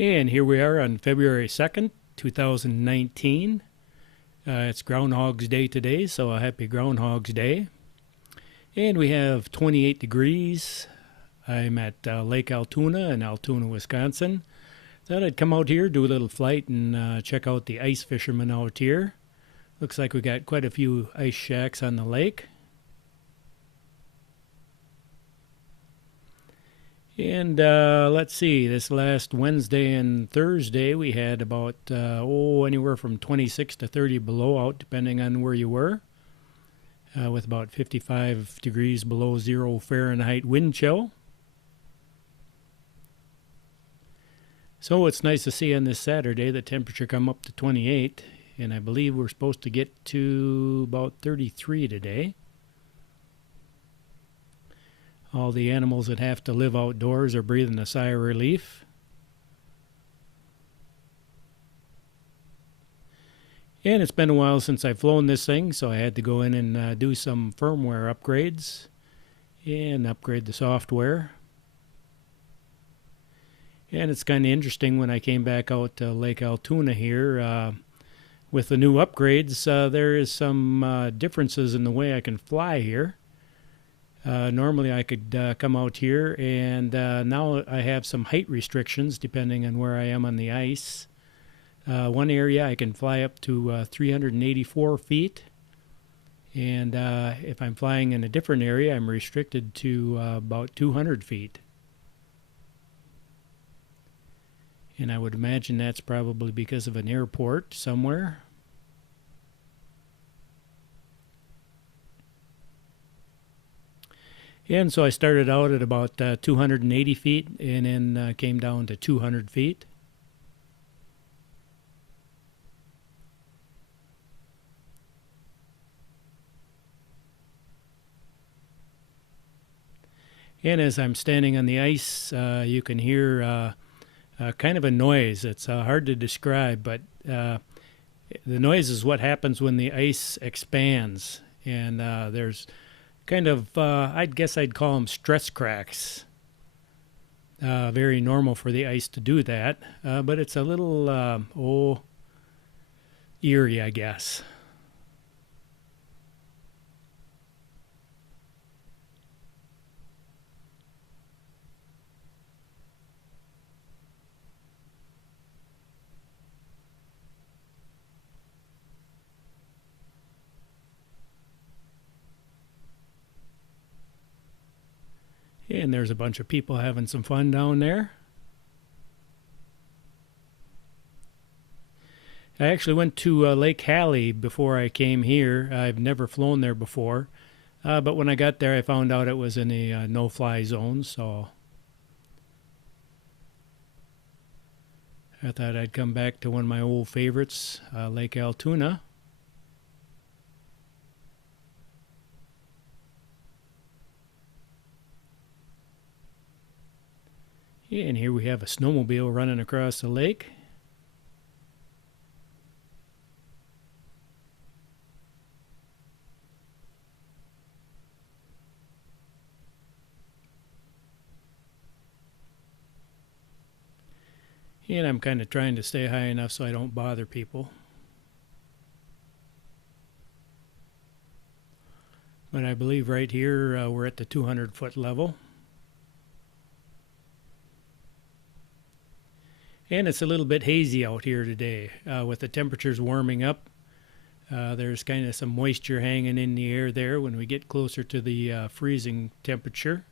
And here we are on February 2nd, 2019. It's Groundhog's Day today, so a happy Groundhog's Day. And we have 28 degrees. I'm at Lake Altoona in Altoona, Wisconsin. Thought I'd come out here, do a little flight, and check out the ice fishermen out here. Looks like we got quite a few ice shacks on the lake. And let's see, this last Wednesday and Thursday we had about, anywhere from 26 to 30 below out, depending on where you were, with about 55 degrees below zero Fahrenheit wind chill. So it's nice to see on this Saturday the temperature come up to 28, and I believe we're supposed to get to about 33 today. All the animals that have to live outdoors are breathing a sigh of relief. And it's been a while since I've flown this thing, so I had to go in and do some firmware upgrades and upgrade the software. And it's kind of interesting, when I came back out to Lake Altoona here, with the new upgrades, there is some differences in the way I can fly here. Normally I could come out here, and now I have some height restrictions depending on where I am on the ice. One area I can fly up to 384 feet, and if I'm flying in a different area I'm restricted to about 200 feet. And I would imagine that's probably because of an airport somewhere. And so I started out at about 280 feet and then came down to 200 feet. And as I'm standing on the ice, you can hear kind of a noise. It's hard to describe, but the noise is what happens when the ice expands. And there's kind of, I guess I'd call them stress cracks. Very normal for the ice to do that, but it's a little, eerie, I guess. And there's a bunch of people having some fun down there. I actually went to Lake Hallie before I came here. I've never flown there before. But when I got there, I found out it was in a no-fly zone, so I thought I'd come back to one of my old favorites, Lake Altoona. Yeah, and here we have a snowmobile running across the lake. And I'm kind of trying to stay high enough so I don't bother people. But I believe right here we're at the 200-foot level. And it's a little bit hazy out here today with the temperatures warming up. There's kind of some moisture hanging in the air there when we get closer to the freezing temperature.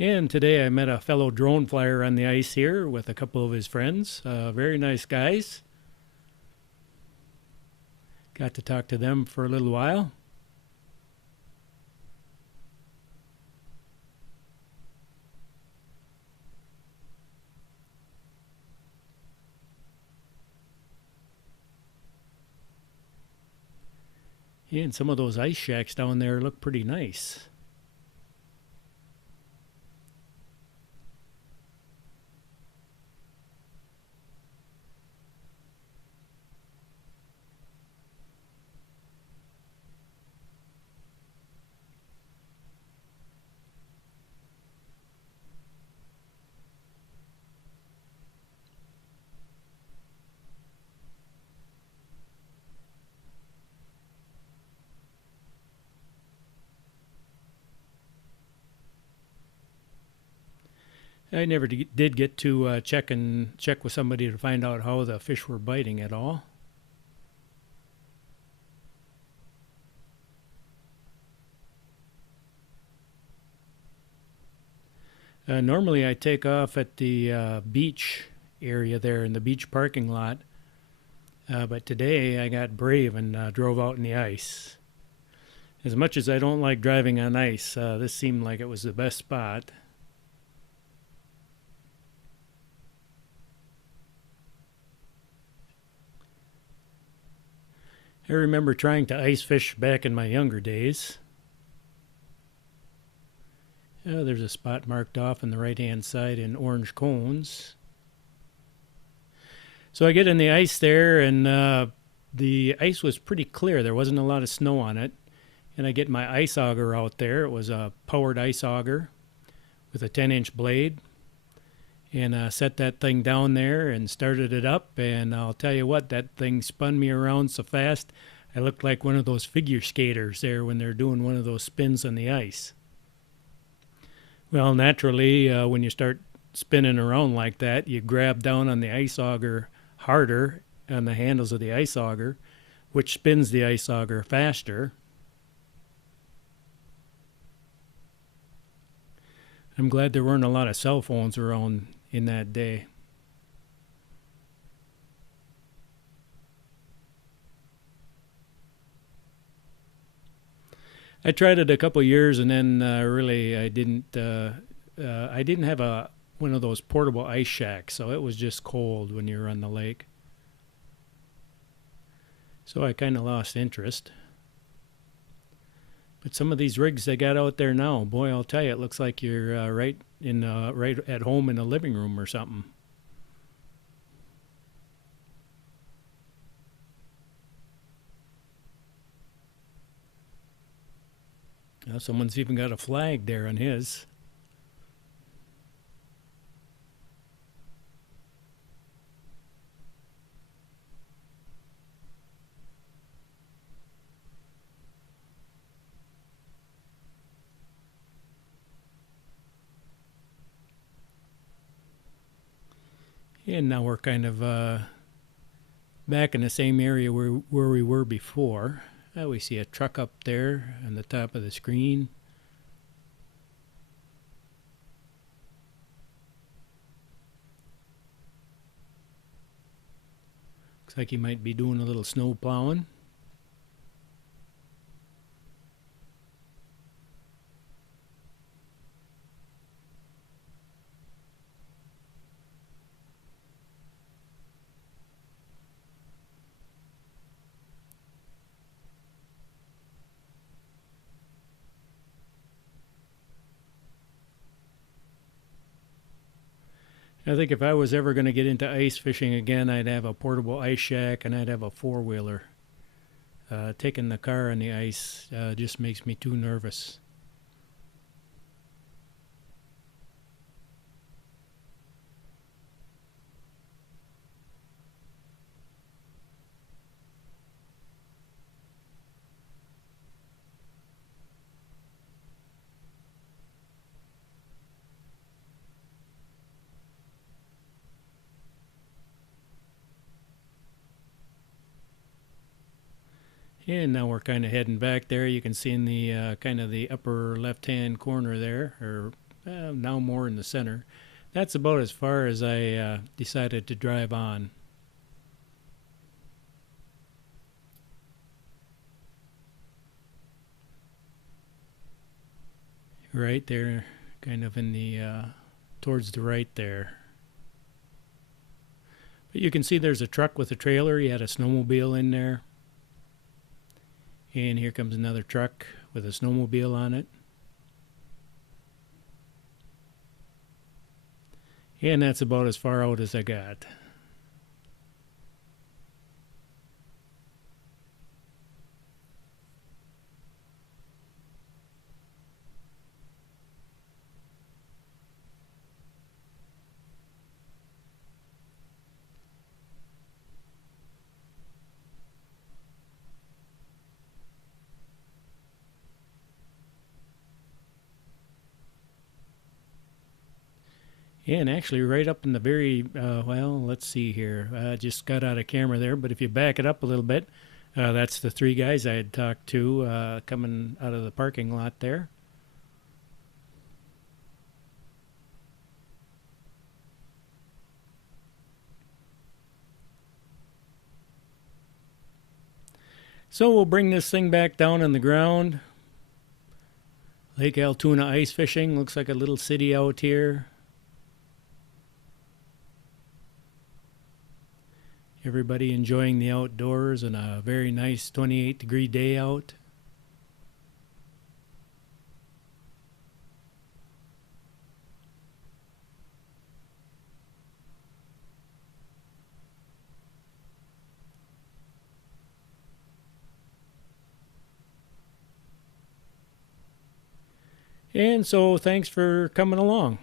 And today I met a fellow drone flyer on the ice here with a couple of his friends. Very nice guys. Got to talk to them for a little while. Yeah, and some of those ice shacks down there look pretty nice. I never did get to check with somebody to find out how the fish were biting at all. Normally, I take off at the beach area there in the beach parking lot, but today I got brave and drove out in the ice. As much as I don't like driving on ice, this seemed like it was the best spot. I remember trying to ice fish back in my younger days. There's a spot marked off on the right hand side in orange cones. So I get in the ice there, and the ice was pretty clear. There wasn't a lot of snow on it. And I get my ice auger out there. It was a powered ice auger with a 10-inch blade. And set that thing down there and started it up. And I'll tell you what, that thing spun me around so fast, I looked like one of those figure skaters there when they're doing one of those spins on the ice. Well, naturally, when you start spinning around like that, you grab down on the ice auger harder on the handles of the ice auger, which spins the ice auger faster. I'm glad there weren't a lot of cell phones around in that day. I tried it a couple years, and then really I didn't have a one of those portable ice shacks, so it was just cold when you were on the lake. So I kind of lost interest. But some of these rigs they got out there now, boy, I'll tell you, it looks like you're right at home in the living room or something. Someone's even got a flag there on his. And now we're kind of back in the same area where we were before. We see a truck up there on the top of the screen. Looks like he might be doing a little snow plowing. I think if I was ever going to get into ice fishing again, I'd have a portable ice shack and I'd have a four-wheeler. Taking the car on the ice just makes me too nervous. And now we're kind of heading back there. You can see in the kind of the upper left-hand corner there, or now more in the center. That's about as far as I decided to drive on. Right there, kind of in the towards the right there. But you can see there's a truck with a trailer. He had a snowmobile in there. And here comes another truck with a snowmobile on it. And that's about as far out as I got. And actually, right up in the very, well, let's see here. I just got out of camera there, but if you back it up a little bit, that's the three guys I had talked to coming out of the parking lot there. So we'll bring this thing back down on the ground. Lake Altoona ice fishing. Looks like a little city out here. Everybody enjoying the outdoors and a very nice 28-degree day out. And so thanks for coming along.